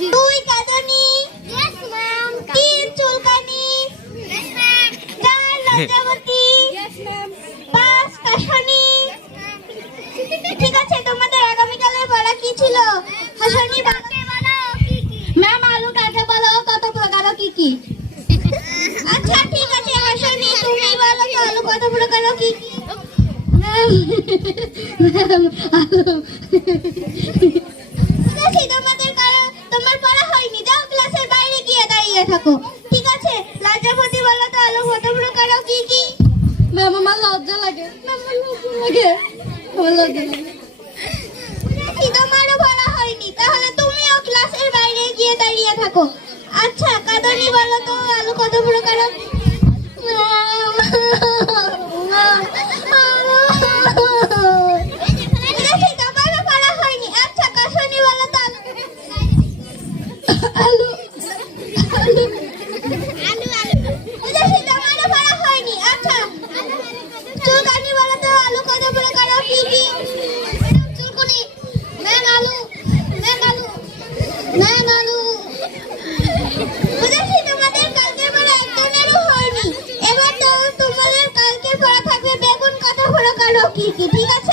দুই কাঁদুনি, তিন চুলকানি, চার লজ্জাবতী, পাঁচ কাশনি। ঠিক আছে, তোমাদের আগামীকালের পড়া কি ছিল? হাসনি। ম্যাম, আলু কাকে বলো? কত প্রকার কি কি? আচ্ছা ঠিক আছে হাসনি, তুমি বলো তো আলু কত প্রকার কি কি? তোমার পড়া হয়নি, যাও ক্লাসের বাইরে গিয়ে দাঁড়িয়ে থাকো। ঠিক আছে, লজ্জাবতী বলো তো আলু কত প্রকার কি কি? ম্যাম, আমার লজ্জা লাগে। তোমারও পড়া হয়নি, তাহলে তুমিও ক্লাসের বাইরে গিয়ে দাঁড়িয়ে থাকো। আচ্ছা কাঁদুনি বলো তো আলু কত প্রকার? তোমারও পড়া হয়নি। আচ্ছা কাশনি বলো তো আলু আলু তোমারও পড়া হয়নি। আচ্ছা চুলকানি বলো তো আলু কত প্রকার কি কি? চুলকুনি। ম্যাম আলু, ম্যাম আলু, ম্যাম আলু। বুঝেছি, তোমাদের কালকের পড়া একদমেরও হয়নি। এবার তো তোমাদের কালকের পড়া থাকবে বেগুন কত প্রকার কি কি? ঠিক আছে।